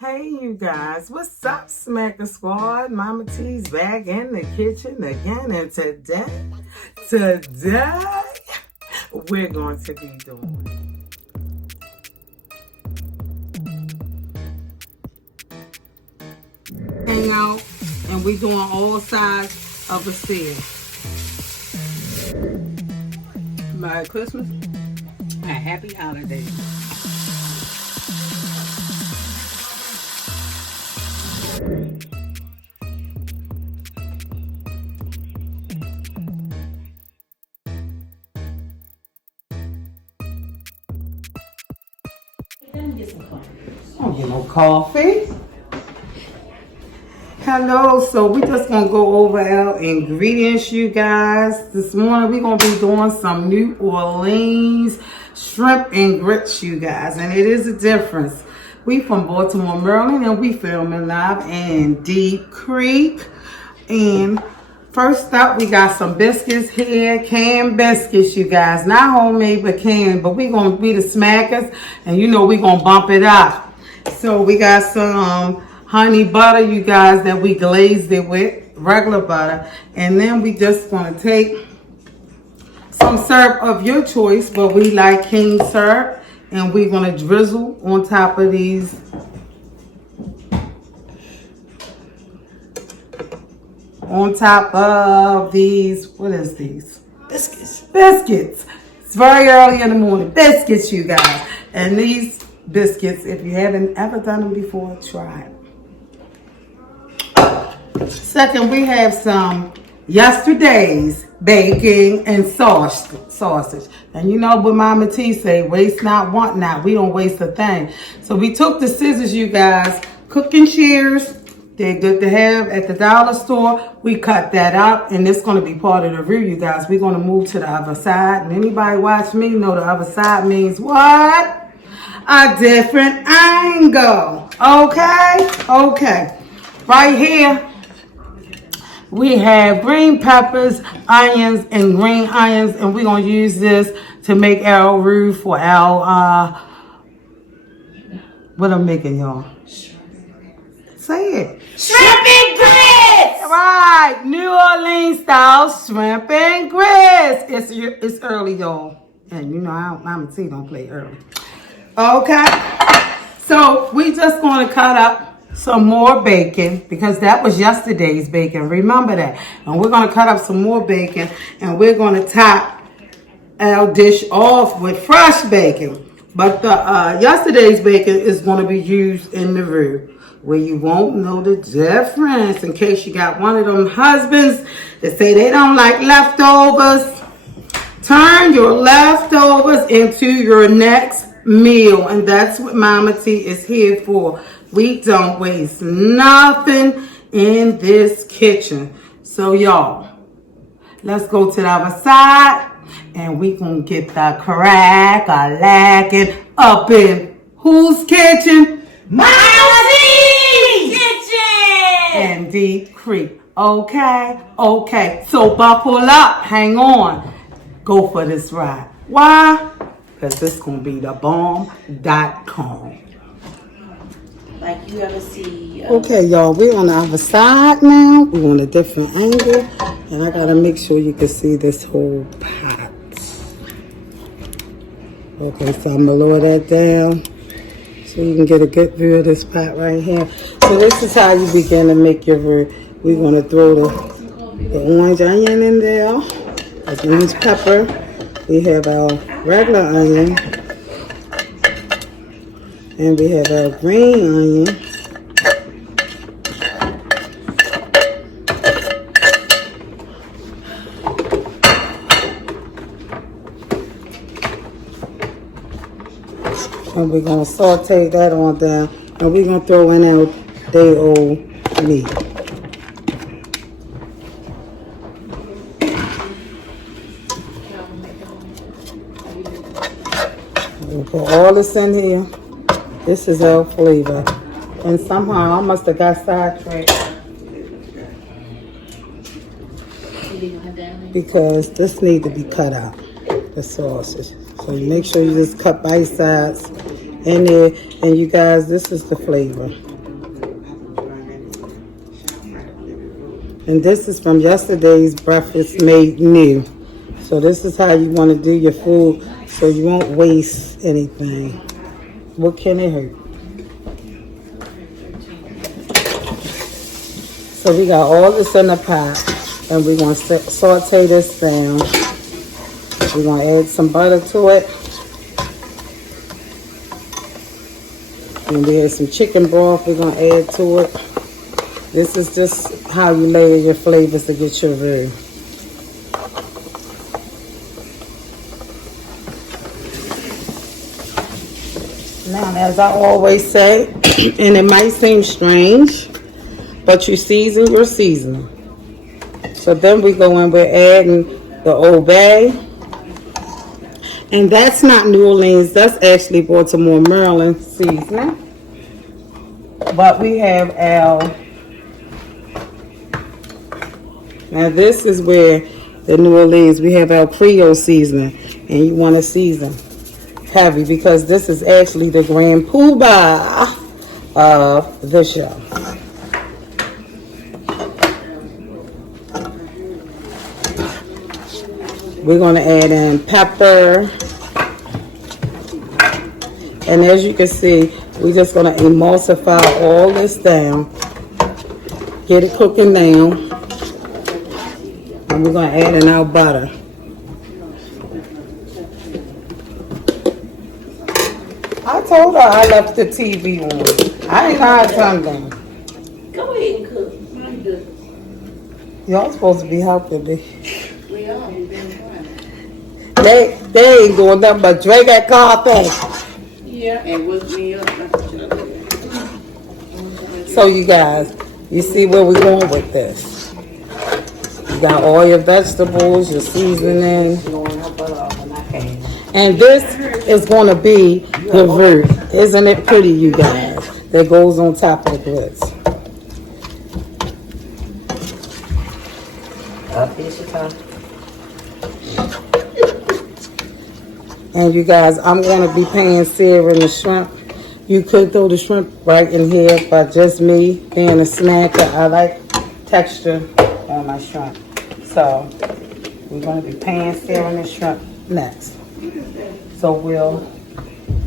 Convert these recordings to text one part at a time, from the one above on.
Hey you guys, what's up Smacker Squad? Mama T's back in the kitchen again, and today we're going to be doing hang out, and we're doing all sides of a sale. Merry Christmas and happy holidays. Don't get no coffee. Hello, so we just gonna go over our ingredients, you guys. This morning we're gonna be doing some New Orleans shrimp and grits, you guys, and it is a difference. We from Baltimore, Maryland, and we filming live in Deep Creek. And first up, we got some biscuits here, canned biscuits, you guys. Not homemade, but canned, but we gonna be the smackers, and you know we gonna bump it up. So we got some honey butter, you guys, that we glazed it with, regular butter. And then we just gonna take some syrup of your choice, but we like cane syrup. And we're gonna drizzle on top of these what is these? Biscuits. It's very early in the morning. Biscuits, you guys. And these biscuits, if you haven't ever done them before, try it. Second, we have some yesterday's bacon and sausage. And you know what Mama T say, waste not, want not. We don't waste a thing. So we took the scissors, you guys, cooking shears. They're good to have at the dollar store. We cut that up, and it's going to be part of the review, you guys. We're going to move to the other side. And anybody watch me know the other side means what? A different angle. Okay. Right here, we have green peppers, onions, and green onions, and we're going to use this to make our roux for our, what I'm making, y'all. Say it. Shrimp and grits! Right, New Orleans style shrimp and grits. It's early, y'all. And you know, Mama T don't play early. Okay, so we just going to cut up some more bacon because that was yesterday's bacon. Remember that. And we're going to cut up some more bacon, and we're going to top our dish off with fresh bacon. But the yesterday's bacon is going to be used in the roux, where you won't know the difference. In case you got one of them husbands that say they don't like leftovers, turn your leftovers into your next meal. And that's what Mama T is here for. We don't waste nothing in this kitchen. So y'all, let's go to the other side, and we gonna get the crack-a-lackin' up in whose kitchen? Mama T's kitchen! And Deep Creek. Okay. So buckle up, hang on, go for this ride. Why? Because this gonna be the bomb.com. Like you ever see. Okay, y'all, we're on the other side now. We're on a different angle, and I gotta make sure you can see this whole pot. Okay, so I'm gonna lower that down so you can get a good view of this pot right here. So this is how you begin to make your roux. We're gonna throw the orange onion in there, the orange pepper. We have our regular onion, and we have our green onion. And we're going to saute that on down. And we're going to throw in our day-old meat. We'll put all this in here. This is our flavor. And somehow I must have got sidetracked, because this needs to be cut out, the sausage. So you make sure you just cut bite sides in there. And you guys, this is the flavor. And this is from yesterday's breakfast made new. So this is how you want to do your food so you won't waste anything. What can it hurt? So we got all this in the pot, and we're going to saute this down. We're going to add some butter to it. And we have some chicken broth we're going to add to it. This is just how you layer your flavors to get your roux. Now, as I always say, and it might seem strange, but you season your seasoning. So then we go in, we're adding the Old Bay. And that's not New Orleans, that's actually Baltimore, Maryland seasoning. But we have our, now this is where the New Orleans, we have our Creole seasoning. And you want to season heavy because this is actually the grand poobah of the show. We're going to add in pepper. And as you can see, we're just going to emulsify all this down. Get it cooking down. And we're going to add in our butter. I told her I left the TV on. I ain't got time down. Go ahead and cook. I'm good. Y'all supposed to be helping me. We are. We've been trying. They ain't doing nothing but drink that coffee. Yeah, and wake me up. So you guys, you see where we're going with this. You got all your vegetables, your seasoning. And this is going to be the roux. Isn't it pretty, you guys? That goes on top of the grits. And you guys, I'm going to be pan-searing the shrimp. You could throw the shrimp right in here, but just me being a snacker, I like texture on my shrimp. So we're going to be pan-searing the shrimp next. So we'll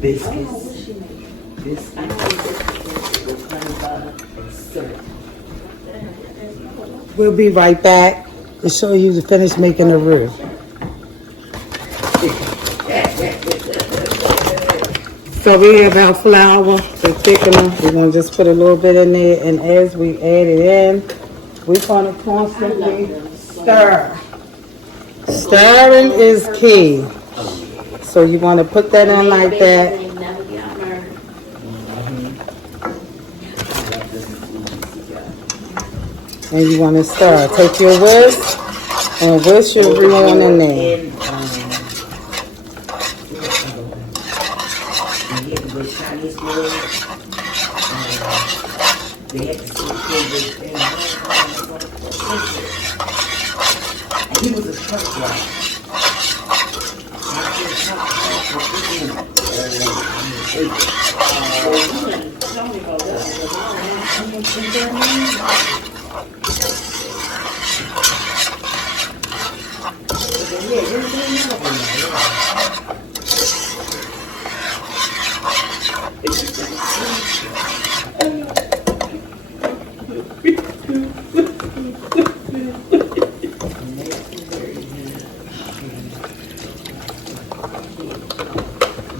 Biscuits. we'll be right back to show you to finish making the roux. So we have our flour, the thickener. We're going to just put a little bit in there, and as we add it in, we're going to constantly stir. Stirring is key. So you want to put that in like that. And you want to stir. Take your whisk and whisk your roux on in there. He was a truck driver.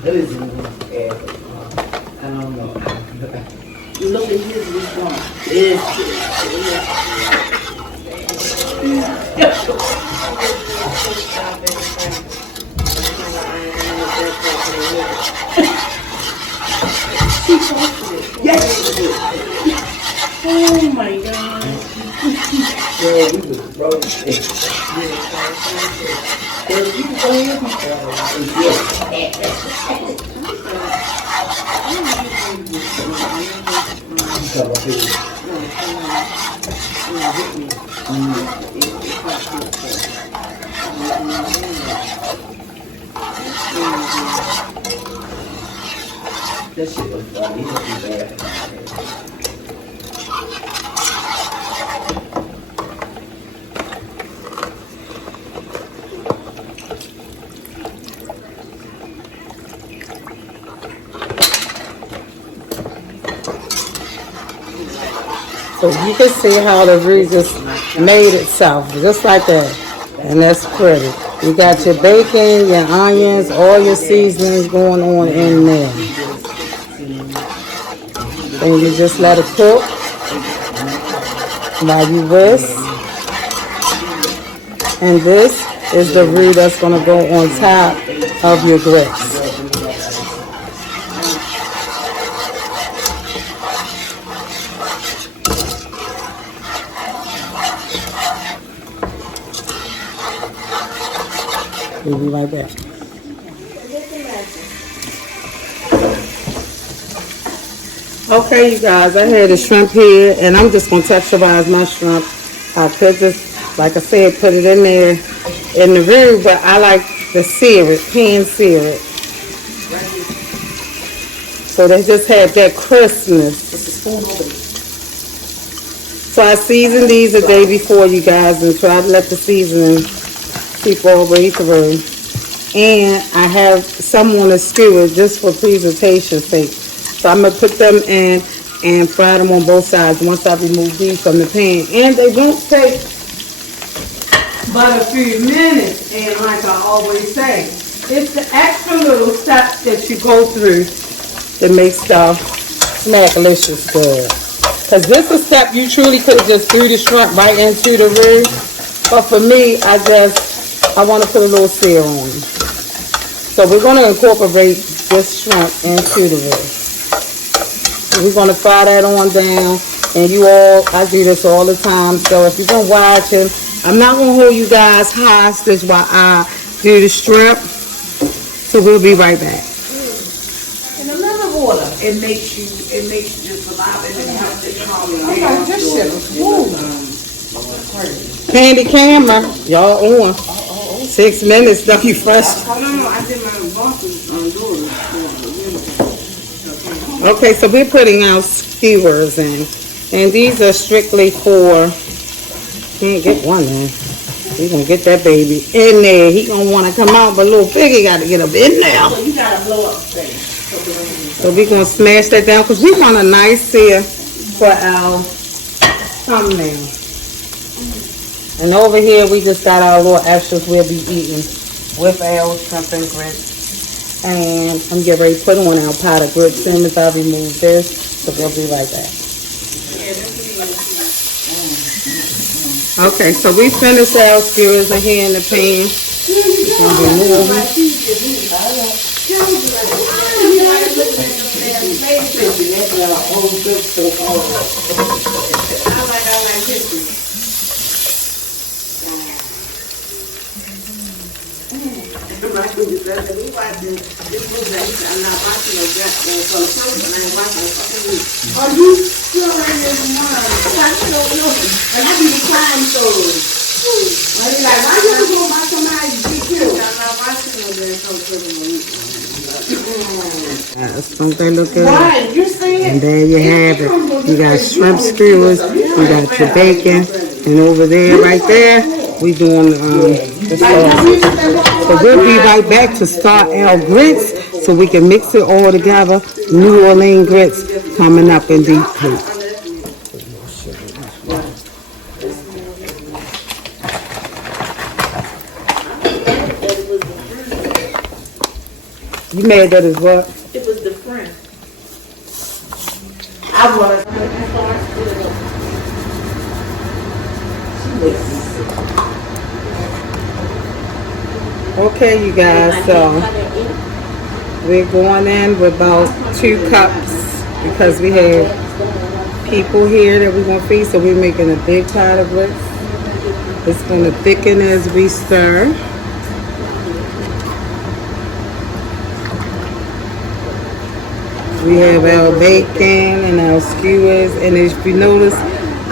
I don't know. Look at this one. Oh my God. Yeah, we was broke. That shit was funny. It was bad. So you can see how the roux just made itself, just like that. And that's pretty. You got your bacon, your onions, all your seasonings going on in there. And you just let it cook while you whisk. And this is the roux that's going to go on top of your grits. We'll be right back. Okay, you guys, I had the shrimp here, and I'm just going to texturize my shrimp. I could just, like I said, put it in there in the roux, but I like to sear it, pan sear it. So they just have that crispness. So I seasoned these a day before, you guys, and try to let the seasoning seep all the way through. And I have some on a skewer just for presentation sake. So I'm going to put them in and fry them on both sides once I remove these from the pan. And they won't take but a few minutes. And like I always say, it's the extra little steps that you go through that make stuff smackalicious good. Because this is a step you truly could have just threw the shrimp right into the roux. But for me, I want to put a little sear on it. So we're going to incorporate this shrimp into the roux. We're going to fry that on down. And you all, I do this all the time. So if you've been watching, I'm not going to hold you guys hostage while I do the shrimp. So we'll be right back. And a little water, it makes you just alive and it helps it calm you down. Okay, this shit is smooth. Candy camera, y'all on. 6 minutes, though, you fresh. No, I did my boss's doors. Okay, so we're putting our skewers in. And these are strictly for, can't get one in. We're going to get that baby in there. He going to want to come out, but little piggy got to get up in there. So you got to blow up space. So we're going to smash that down because we want a nice sear for our thumbnail. And over here, we just got our little extras we'll be eating with our shrimp and grits. And I'm getting ready to put on our pot of grits soon as I remove this. So we'll be right back. Okay, so we finished our skewers in here in the pan. Don't they look good? Right, you see it? And there you have it. You got shrimp skewers, you got your bacon, and over there, right there, we doing the sauce. So we'll be right back to start our grits so we can mix it all together. New Orleans grits coming up in deep heat. You made that as what? It was the friend. I was. Okay, you guys, so we're going in with about 2 cups because we have people here that we're going to feed, so we're making a big pot of grits. It's going to thicken as we stir. We have our bacon and our skewers, and if you notice,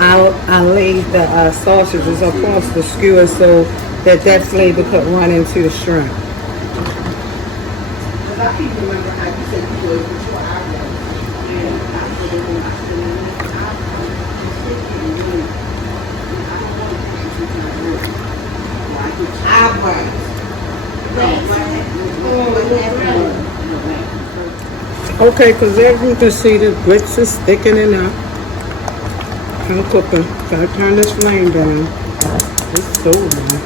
I laid the sausages across the skewers so that flavor could run into the shrimp. Okay, because as you can see, the grits is thickening up. I'm cooking. Gotta turn this flame down. It's so long.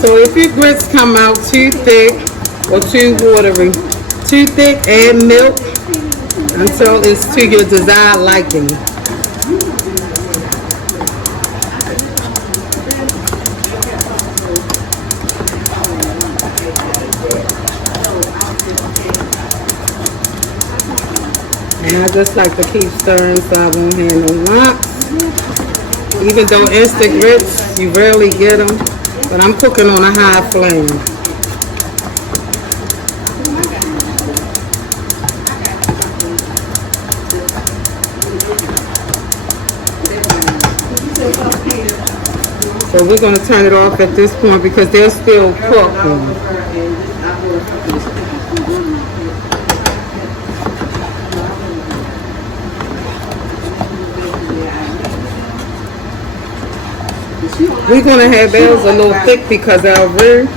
So if your grits come out too thick or too watery, too thick, add milk until it's to your desired liking. And I just like to keep stirring so I won't have no lumps. Even though instant grits, you rarely get them, but I'm cooking on a high flame. So we're going to turn it off at this point because they're still cooking. We're going to have those a little thick because our roux.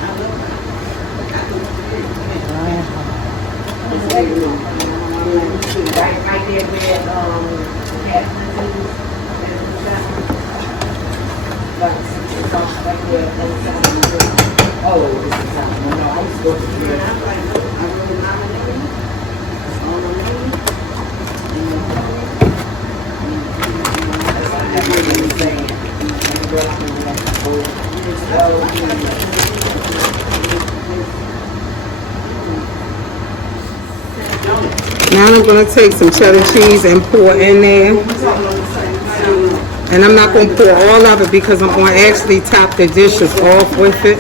Now I'm going to take some cheddar cheese and pour in there. And I'm not going to pour all of it because I'm going to actually top the dishes off with it.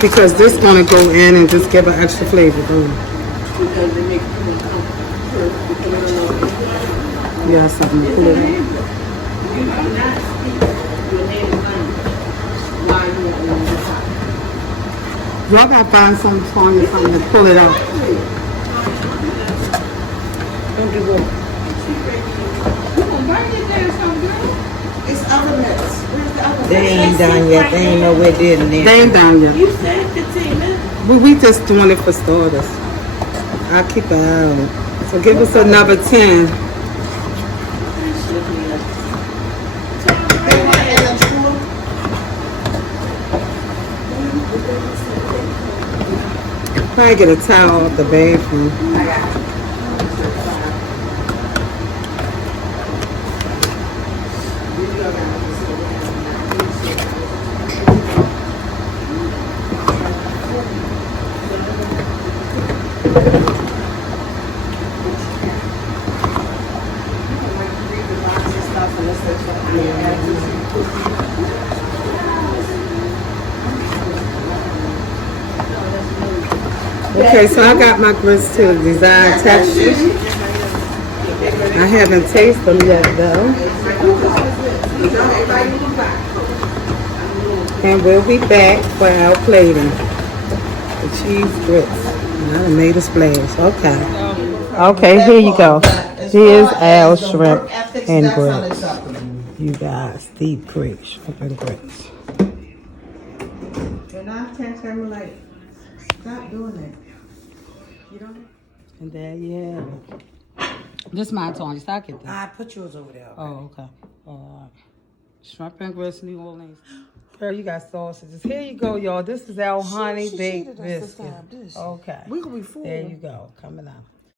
Because this is going to go in and just give an extra flavor. Yes, I'm going to pull it out. Y'all got to find something for you, something to pull it out. Don't do what? It's oven mitts. Where's the oven? They ain't done yet. They ain't nowhere near there. They ain't done yet. You said 15 minutes. We just doing it for starters. I'll keep an eye on it. So give us another 10. Probably get a towel off the bathroom. Okay, so I got my grits to the desired texture. I haven't tasted them yet though. And we'll be back for our plating. The cheese grits. And I made a splash. Okay. Okay, here you go. Here's our shrimp and grits. You guys, deep creek shrimp and grits. And I text her like, stop doing that. You don't? And there you have it. This is my Tony. Stop it. I put yours over there. Oh, okay. Shrimp and grits, New Orleans. Girl, you got sausages. Here you go, y'all. This is our honey baked biscuit. Okay. We gonna be full. There you go. Coming out.